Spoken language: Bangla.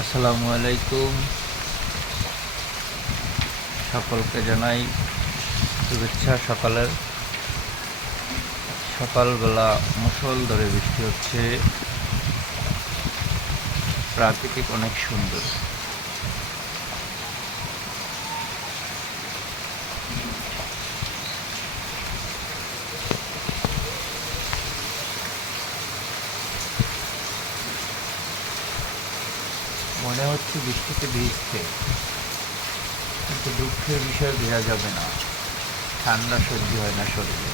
আসসালামু আলাইকুম। সকলকে জানাই শুভেচ্ছা। সকালবেলা মুষলধারে বৃষ্টি হচ্ছে। প্রাকৃতিক অনেক সুন্দর। মনে হচ্ছে বৃষ্টিতে ভিজছে, কিন্তু দুঃখের বিষয় ভেজা যাবে না, ঠান্ডা সহ্য হয় না শরীরে।